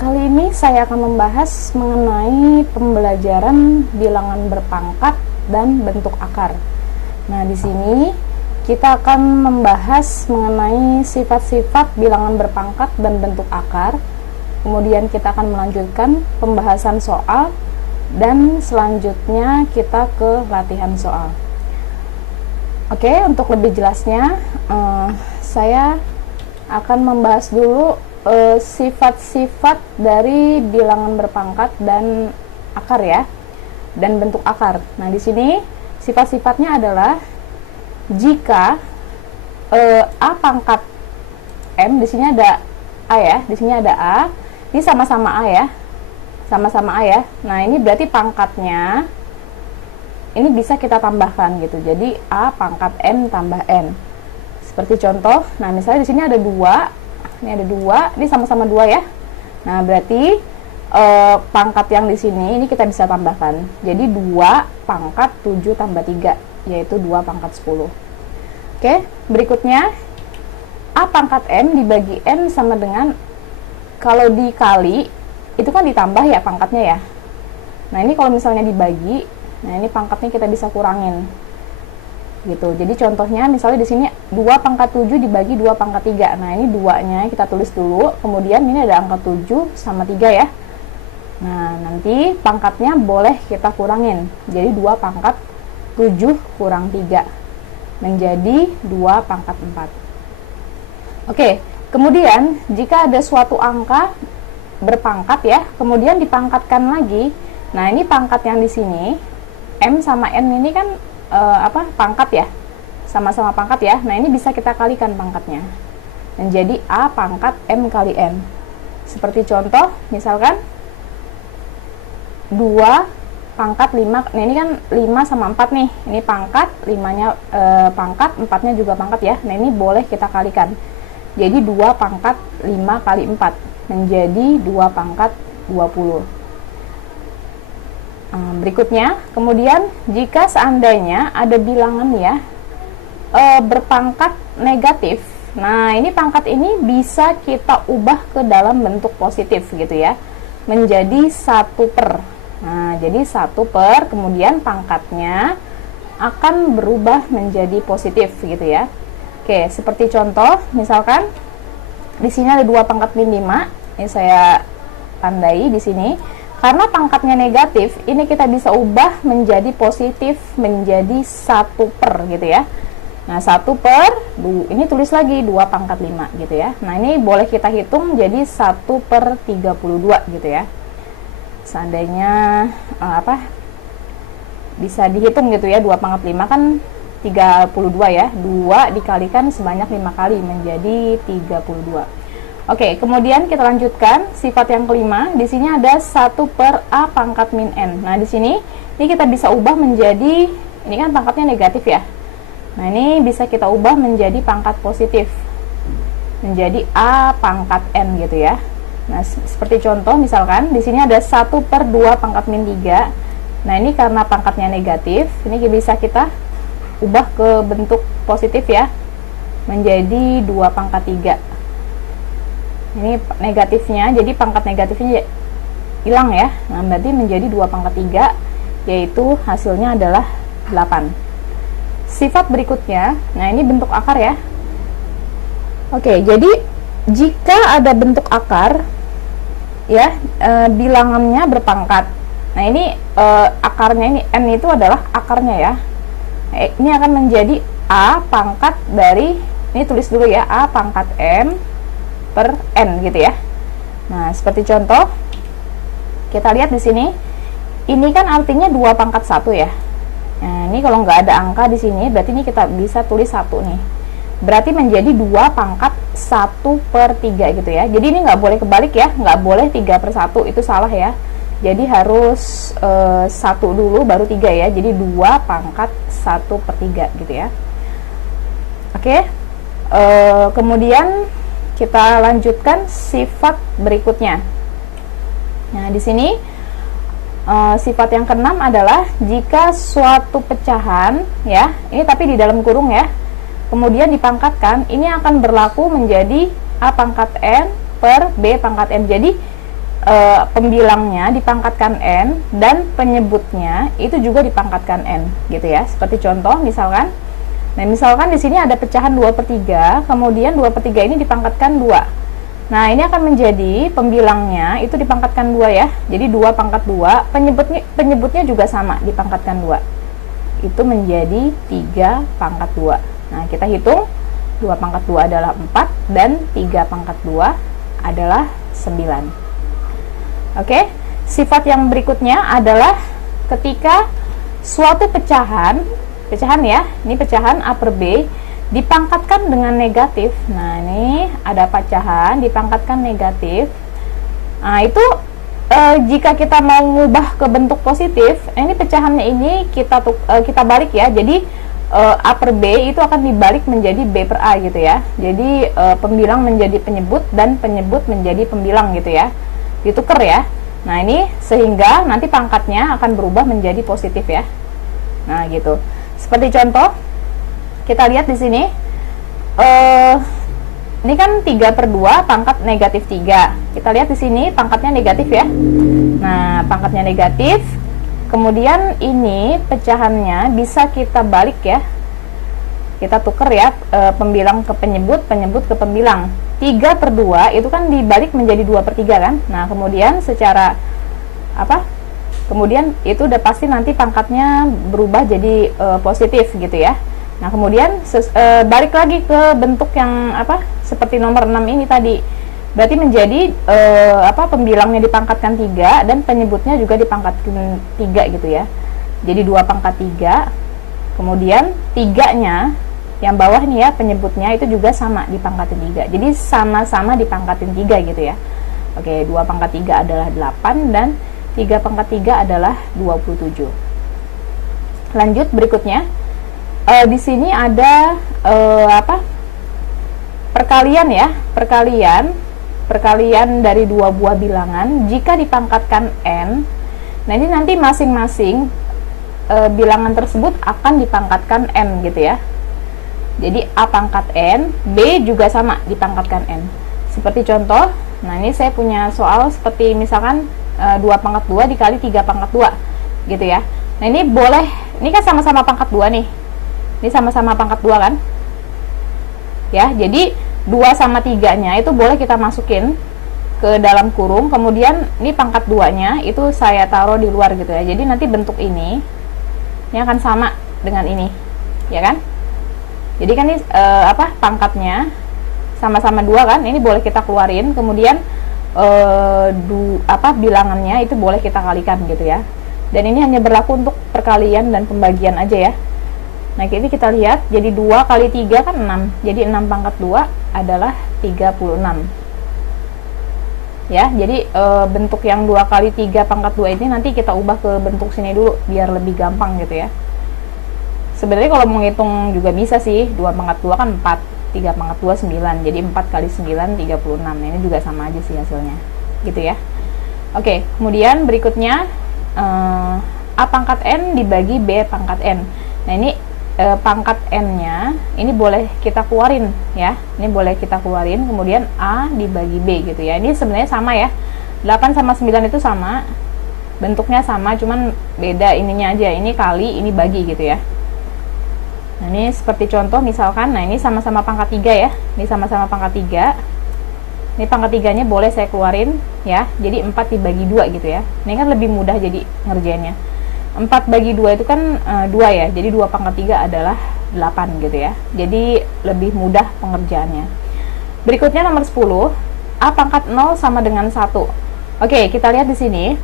Kali ini saya akan membahas mengenai pembelajaran bilangan berpangkat dan bentuk akar. Nah, di sini kita akan membahas mengenai sifat-sifat bilangan berpangkat dan bentuk akar. Kemudian kita akan melanjutkan pembahasan soal dan selanjutnya kita ke latihan soal. Oke, untuk lebih jelasnya saya akan membahas dulu sifat-sifat dari bilangan berpangkat dan akar ya, dan bentuk akar. Nah, di sini sifat-sifatnya adalah jika a pangkat m, di sini ada a ya, di sini ada a, ini sama-sama a ya, sama-sama a ya. Nah, ini berarti pangkatnya ini bisa kita tambahkan gitu. Jadi a pangkat m tambah n. Seperti contoh, nah misalnya di sini ada 2. Ini ada 2, ini sama-sama 2 ya. Nah, berarti pangkat yang di sini ini kita bisa tambahkan. Jadi 2 pangkat 7 tambah 3, yaitu 2 pangkat 10. Oke, berikutnya a pangkat m dibagi n sama dengan, kalau dikali itu kan ditambah ya pangkatnya ya. Nah, ini kalau misalnya dibagi, nah ini pangkatnya kita bisa kurangin gitu. Jadi contohnya misalnya di sini 2 pangkat 7 dibagi 2 pangkat 3. Nah, ini 2-nya kita tulis dulu. Kemudian ini ada angka 7 sama 3 ya. Nah, nanti pangkatnya boleh kita kurangin. Jadi 2 pangkat 7 kurang 3 menjadi 2 pangkat 4. Oke, kemudian jika ada suatu angka berpangkat ya, kemudian dipangkatkan lagi. Nah, ini pangkat yang di sini m sama n ini kan pangkat ya, sama-sama pangkat ya. Nah, ini bisa kita kalikan pangkatnya menjadi a pangkat m kali n. Seperti contoh misalkan 2 pangkat 5. Nah, ini kan 5 sama 4 nih, ini pangkat, 5-nya pangkat, 4-nya juga pangkat ya. Nah, ini boleh kita kalikan, jadi 2 pangkat 5 kali 4 menjadi 2 pangkat 20. Berikutnya, kemudian jika seandainya ada bilangan ya berpangkat negatif, nah ini pangkat ini bisa kita ubah ke dalam bentuk positif gitu ya, menjadi 1 per. Nah, jadi 1 per, kemudian pangkatnya akan berubah menjadi positif gitu ya. Oke, seperti contoh misalkan di sini ada 2 pangkat min 5, ini saya tandai di sini. Karena pangkatnya negatif, ini kita bisa ubah menjadi positif, menjadi 1 per gitu ya. Nah, 1 per, ini tulis lagi 2 pangkat 5 gitu ya. Nah, ini boleh kita hitung jadi 1 per 32 gitu ya. Seandainya bisa dihitung gitu ya, 2 pangkat 5 kan 32 ya. 2 dikalikan sebanyak 5 kali menjadi 32. Oke, kemudian kita lanjutkan sifat yang kelima. Di sini ada 1 per a pangkat min n. Nah, di sini ini kita bisa ubah menjadi, ini kan pangkatnya negatif ya. Nah, ini bisa kita ubah menjadi pangkat positif, menjadi a pangkat n gitu ya. Nah, seperti contoh misalkan di sini ada 1 per 2 pangkat min 3. Nah, ini karena pangkatnya negatif, ini bisa kita ubah ke bentuk positif ya, menjadi 2 pangkat 3. Ini negatifnya, jadi pangkat negatifnya hilang ya. Nah, berarti menjadi 2 pangkat 3, yaitu hasilnya adalah 8. Sifat berikutnya, nah ini bentuk akar ya. Oke, jadi jika ada bentuk akar ya, bilangannya berpangkat. Nah, ini akarnya, ini n itu adalah akarnya ya. Ini akan menjadi a pangkat dari, ini tulis dulu ya, a pangkat m per n gitu ya. Nah, seperti contoh kita lihat di sini, ini kan artinya 2 pangkat 1 ya. Nah, ini kalau nggak ada angka di sini, berarti ini kita bisa tulis 1 nih. Berarti menjadi 2 pangkat 1 per 3 gitu ya. Jadi ini nggak boleh kebalik ya, nggak boleh 3 per 1, itu salah ya. Jadi harus 1 dulu baru 3 ya. Jadi 2 pangkat 1 per 3 gitu ya. Oke, kemudian kita lanjutkan sifat berikutnya. Nah, di sini sifat yang keenam adalah jika suatu pecahan ya, ini tapi di dalam kurung ya, kemudian dipangkatkan, ini akan berlaku menjadi a pangkat n per b pangkat n. Jadi pembilangnya dipangkatkan n dan penyebutnya itu juga dipangkatkan n gitu ya. Seperti contoh misalkan, nah misalkan di sini ada pecahan 2/3, kemudian 2/3 ini dipangkatkan 2. Nah ini akan menjadi pembilangnya itu dipangkatkan 2 ya. Jadi 2 pangkat 2, penyebutnya juga sama dipangkatkan 2. Itu menjadi 3 pangkat 2. Nah kita hitung, 2 pangkat 2 adalah 4 dan 3 pangkat 2 adalah 9. Oke, sifat yang berikutnya adalah ketika suatu pecahan ya, ini pecahan A per B dipangkatkan dengan negatif. Nah, ini ada pecahan dipangkatkan negatif. Nah, itu jika kita mau mengubah ke bentuk positif, ini pecahannya ini kita balik ya. Jadi A per B itu akan dibalik menjadi B per A gitu ya. Jadi pembilang menjadi penyebut dan penyebut menjadi pembilang gitu ya. Ditukar ya. Nah ini sehingga nanti pangkatnya akan berubah menjadi positif ya. Nah gitu. Seperti contoh kita lihat di sini, ini kan 3/2 pangkat negatif 3. Kita lihat di sini pangkatnya negatif ya. Nah pangkatnya negatif. Kemudian ini pecahannya bisa kita balik ya. Kita tuker ya, pembilang ke penyebut, penyebut ke pembilang. 3/2 itu kan dibalik menjadi 2/3 kan. Nah kemudian secara kemudian itu udah pasti nanti pangkatnya berubah jadi positif gitu ya. Nah kemudian balik lagi ke bentuk yang seperti nomor 6 ini tadi. Berarti menjadi pembilangnya dipangkatkan 3 dan penyebutnya juga dipangkatkan 3 gitu ya. Jadi 2 pangkat 3. Kemudian 3-nya yang bawah nih ya, penyebutnya itu juga sama dipangkatin 3. Jadi sama-sama dipangkatin 3 gitu ya. Oke, 2 pangkat 3 adalah 8 dan 3 pangkat 3 adalah 27. Lanjut berikutnya. Di sini ada perkalian ya, perkalian dari dua buah bilangan jika dipangkatkan n. Nah, ini nanti masing-masing bilangan tersebut akan dipangkatkan n gitu ya. Jadi A pangkat n, B juga sama dipangkatkan n. Seperti contoh, nah ini saya punya soal seperti misalkan 2 pangkat 2 dikali 3 pangkat 2 gitu ya. Nah ini boleh, ini kan sama-sama pangkat 2 nih. Ini sama-sama pangkat 2 kan? Ya, jadi 2 sama 3-nya itu boleh kita masukin ke dalam kurung. Kemudian ini pangkat 2-nya itu saya taruh di luar gitu ya. Jadi nanti bentuk ini akan sama dengan ini, ya kan? Jadi kan ini pangkatnya sama-sama 2 kan, ini boleh kita keluarin, kemudian bilangannya itu boleh kita kalikan gitu ya. Dan ini hanya berlaku untuk perkalian dan pembagian aja ya. Nah ini kita lihat, jadi 2 kali 3 kan 6, jadi 6 pangkat 2 adalah 36 ya. Jadi bentuk yang 2 kali 3 pangkat 2 ini nanti kita ubah ke bentuk sini dulu biar lebih gampang gitu ya. Sebenarnya kalau mau ngitung juga bisa sih, 2 pangkat 2 kan 4, 3 pangkat 2 9, jadi 4 kali 9 36. Ini juga sama aja sih hasilnya gitu ya. Oke, kemudian berikutnya A pangkat n dibagi B pangkat n. Nah ini pangkat n-nya ini boleh kita keluarin ya, ini boleh kita keluarin, kemudian A dibagi B gitu ya. Ini sebenarnya sama ya, 8 sama 9 itu sama, bentuknya sama, cuman beda ininya aja, ini kali, ini bagi gitu ya. Nah ini seperti contoh misalkan, nah ini sama-sama pangkat 3 ya, ini sama-sama pangkat 3, ini pangkat 3-nya boleh saya keluarin ya, jadi 4 dibagi 2 gitu ya. Ini kan lebih mudah jadi ngerjainnya. 4 bagi 2 itu kan 2 ya, jadi 2 pangkat 3 adalah 8 gitu ya. Jadi lebih mudah pengerjaannya. Berikutnya nomor 10, A pangkat 0 sama dengan 1. Oke, kita lihat di sini.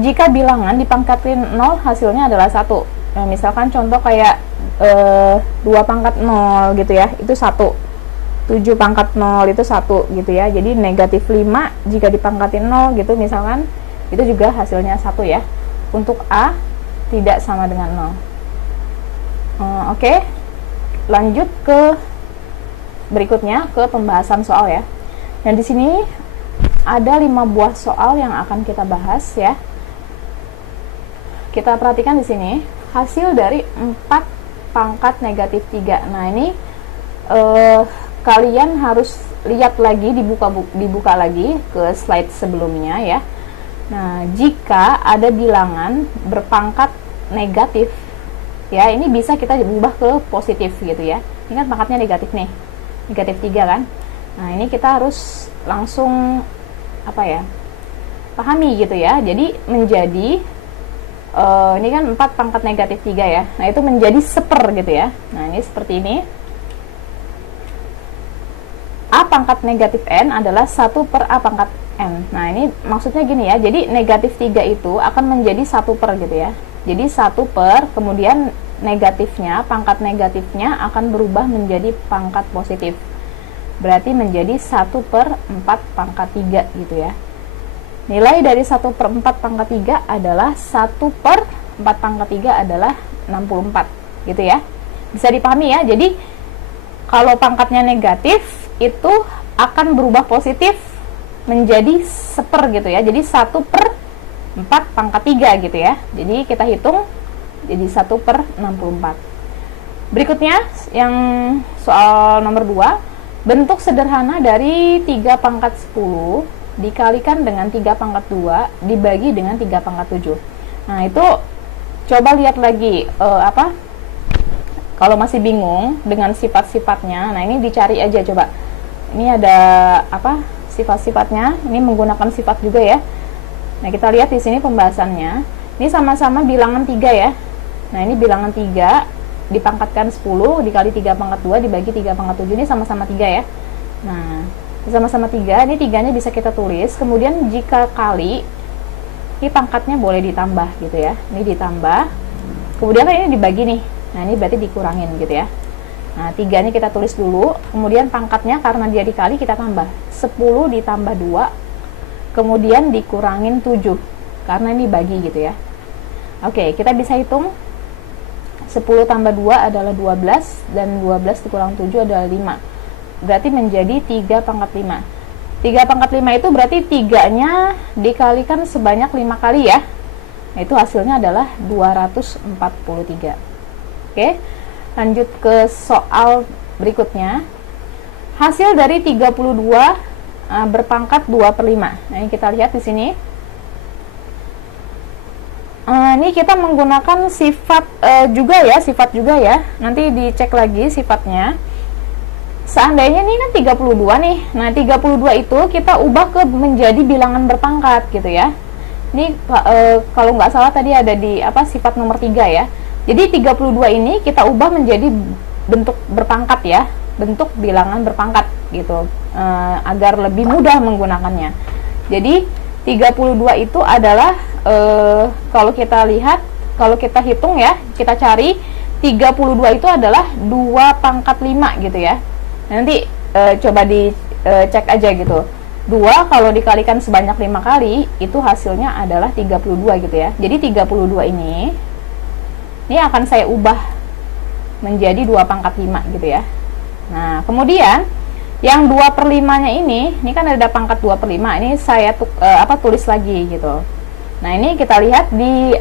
Jika bilangan dipangkatin 0 hasilnya adalah 1. Nah, misalkan contoh kayak 2 pangkat 0 gitu ya, itu 1. 7 pangkat 0 itu 1 gitu ya. Jadi negatif 5 jika dipangkatin 0 gitu misalkan, itu juga hasilnya 1 ya. Untuk A tidak sama dengan 0. Oke. Lanjut ke berikutnya, ke pembahasan soal ya. Dan di sini ada 5 buah soal yang akan kita bahas ya. Kita perhatikan di sini hasil dari 4 pangkat negatif 3. Nah ini kalian harus lihat lagi, dibuka lagi ke slide sebelumnya ya. Nah, jika ada bilangan berpangkat negatif, ya ini bisa kita ubah ke positif gitu ya. Ingat pangkatnya negatif nih, negatif 3 kan. Nah, ini kita harus langsung pahami gitu ya. Jadi menjadi ini kan 4 pangkat negatif 3 ya. Nah, itu menjadi 1/4 gitu ya. Nah, ini seperti ini. A pangkat negatif N adalah 1/A pangkat N. Nah, ini maksudnya gini ya. Jadi negatif 3 itu akan menjadi 1/, gitu ya. Jadi 1/, kemudian negatifnya, pangkat negatifnya akan berubah menjadi pangkat positif. Berarti menjadi 1/4 pangkat 3 gitu ya. Nilai dari 1/4 pangkat 3 adalah 1/4 pangkat 3 adalah 64 gitu ya. Bisa dipahami ya. Jadi kalau pangkatnya negatif itu akan berubah positif menjadi 1/4 gitu ya. Jadi 1/4 pangkat 3 gitu ya. Jadi kita hitung jadi 1/64. Berikutnya yang soal nomor 2, bentuk sederhana dari 3 pangkat 10 dikalikan dengan 3 pangkat 2 dibagi dengan 3 pangkat 7. Nah, itu coba lihat lagi kalau masih bingung dengan sifat-sifatnya. Nah, ini dicari aja coba. Ini ada sifat-sifatnya. Ini menggunakan sifat juga ya. Nah, kita lihat di sini pembahasannya. Ini sama-sama bilangan 3 ya. Nah, ini bilangan 3 dipangkatkan 10 dikali 3 pangkat 2 dibagi 3 pangkat 7. Ini sama-sama 3 ya. Nah, sama-sama 3, ini 3-nya bisa kita tulis. Kemudian jika kali, ini pangkatnya boleh ditambah gitu ya. Ini ditambah. Kemudian kan ini dibagi nih. Nah, ini berarti dikurangin gitu ya. Nah, 3-nya kita tulis dulu. Kemudian pangkatnya karena dia dikali kita tambah. 10 ditambah 2. Kemudian dikurangin 7. Karena ini bagi gitu ya. Oke, kita bisa hitung. 10 tambah 2 adalah 12. Dan 12 dikurang 7 adalah 5. Berarti menjadi 3 pangkat 5. 3 pangkat 5 itu berarti 3-nya dikalikan sebanyak 5 kali ya. Nah, itu hasilnya adalah 243. Oke, lanjut ke soal berikutnya. Hasil dari 32 berpangkat 2/5. Nah, ini kita lihat di sini. Ini kita menggunakan sifat juga ya. Nanti dicek lagi sifatnya. Seandainya ini kan 32 nih. Nah, 32 itu kita ubah ke menjadi bilangan berpangkat gitu ya. Ini kalau nggak salah tadi ada di sifat nomor 3 ya. Jadi 32 ini kita ubah menjadi bentuk berpangkat ya. Bentuk bilangan berpangkat gitu. Agar lebih mudah menggunakannya. Jadi 32 itu adalah kalau kita lihat, kalau kita hitung ya, kita cari 32 itu adalah 2 pangkat 5 gitu ya. Nanti coba dicek aja gitu. 2 kalau dikalikan sebanyak 5 kali, itu hasilnya adalah 32 gitu ya. Jadi 32 ini akan saya ubah menjadi 2 pangkat 5 gitu ya. Nah, kemudian yang 2/5 nya ini kan ada pangkat 2/5, ini saya tulis lagi gitu. Nah, ini kita lihat di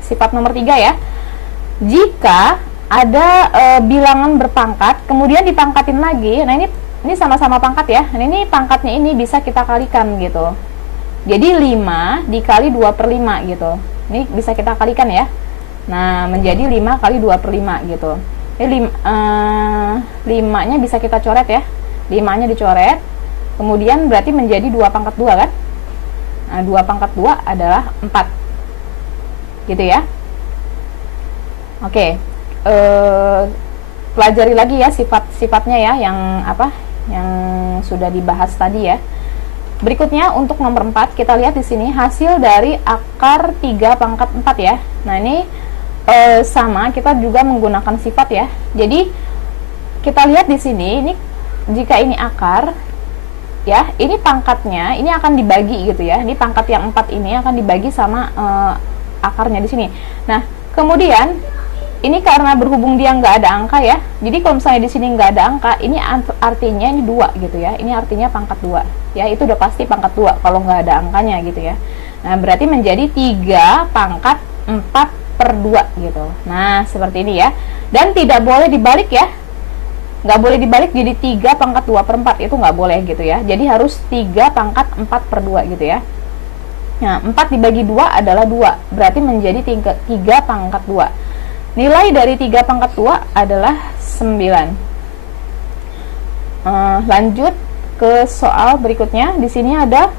sifat nomor 3 ya. Jika ada bilangan berpangkat, kemudian dipangkatin lagi. Nah, ini sama-sama pangkat ya. Nah, ini pangkatnya ini bisa kita kalikan gitu. Jadi 5 dikali 2/5 gitu. Ini bisa kita kalikan ya. Nah, menjadi 5 kali 2/5 gitu. Ini 5-nya bisa kita coret ya. 5-nya dicoret. Kemudian berarti menjadi 2 pangkat 2 kan? Nah, 2 pangkat 2 adalah 4. Gitu ya. Oke. Pelajari lagi ya sifat-sifatnya ya yang sudah dibahas tadi ya. Berikutnya untuk nomor 4 kita lihat di sini hasil dari akar 3 pangkat 4 ya. Nah, ini sama, kita juga menggunakan sifat ya. Jadi kita lihat di sini, ini jika ini akar ya, ini pangkatnya ini akan dibagi gitu ya. Ini pangkat yang 4 ini akan dibagi sama akarnya di sini. Nah, kemudian ini karena berhubung dia nggak ada angka ya. Jadi kalau misalnya di sini nggak ada angka, ini artinya ini 2 gitu ya. Ini artinya pangkat 2. Ya, itu udah pasti pangkat 2 kalau nggak ada angkanya gitu ya. Nah, berarti menjadi 3 pangkat 4/2 gitu. Nah, seperti ini ya. Dan tidak boleh dibalik ya. nggak boleh dibalik jadi 3 pangkat 2 per 4, itu nggak boleh gitu ya. Jadi harus 3 pangkat 4 per 2 gitu ya. Nah, 4 dibagi 2 adalah 2, berarti menjadi 3 pangkat 2. Nilai dari 3 pangkat 2 adalah 9. Lanjut ke soal berikutnya. Di sini ada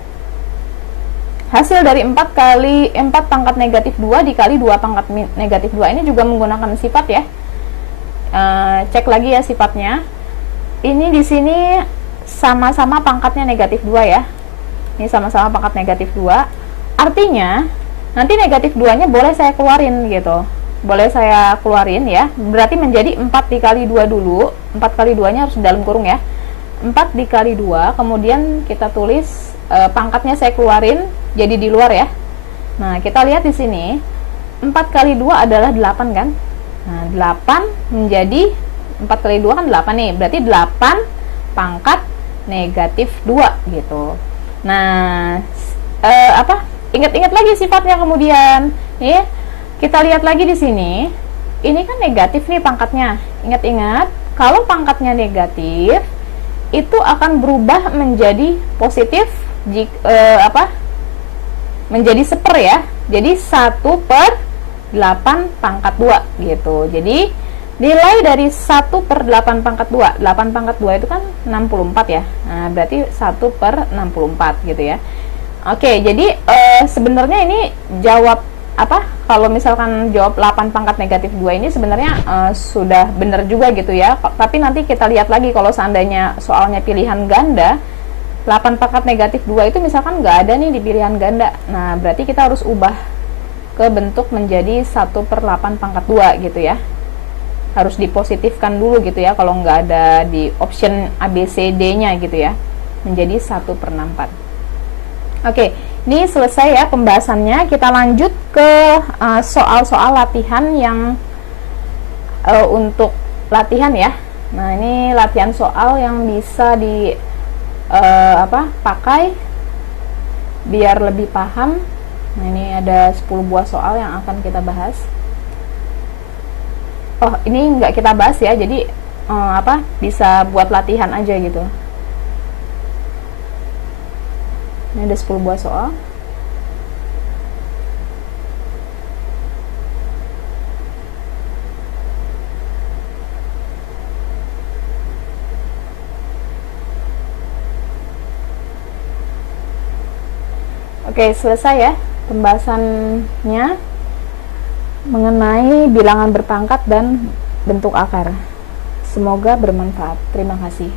hasil dari 4 kali 4 pangkat negatif 2 dikali 2 pangkat negatif 2. Ini juga menggunakan sifat ya. Cek lagi ya sifatnya. Ini di sini sama-sama pangkatnya negatif 2 ya. Ini sama-sama pangkat negatif 2. Artinya, nanti negatif 2-nya boleh saya keluarin gitu. Boleh saya keluarin ya. Berarti menjadi 4 dikali 2 dulu. 4 kali 2-nya harus dalam kurung ya. 4 dikali 2, kemudian kita tulis pangkatnya saya keluarin jadi di luar ya. Nah, kita lihat di sini 4 kali 2 adalah 8 kan? Nah, 8 menjadi 4 kali 2 kan 8 nih. Berarti 8 pangkat negatif 2 gitu. Nah, ingat-ingat lagi sifatnya kemudian. Ya. Kita lihat lagi di sini. Ini kan negatif nih pangkatnya. Ingat-ingat, kalau pangkatnya negatif itu akan berubah menjadi positif menjadi seper ya. Jadi 1 per 8 pangkat 2 gitu. Jadi nilai dari 1 per 8 pangkat 2. 8 pangkat 2 itu kan 64 ya. Nah, berarti 1 per 64 gitu ya. Oke, jadi sebenarnya ini jawab kalau misalkan jawab 8 pangkat negatif 2 ini sebenarnya sudah benar juga gitu ya. Tapi nanti kita lihat lagi kalau seandainya soalnya pilihan ganda, 8 pangkat negatif 2 itu misalkan nggak ada nih di pilihan ganda. Nah, berarti kita harus ubah ke bentuk menjadi 1 per 8 pangkat 2 gitu ya. Harus dipositifkan dulu gitu ya kalau nggak ada di option ABCD-nya gitu ya. Menjadi 1 per 64. Oke, ini selesai ya pembahasannya. Kita lanjut ke soal-soal latihan yang untuk latihan ya. Nah, ini latihan soal yang bisa pakai biar lebih paham. Nah, ini ada 10 buah soal yang akan kita bahas. Oh, ini nggak kita bahas ya, jadi bisa buat latihan aja gitu. Ini ada 10 buah soal. Oke, selesai ya pembahasannya mengenai bilangan berpangkat dan bentuk akar. Semoga bermanfaat. Terima kasih.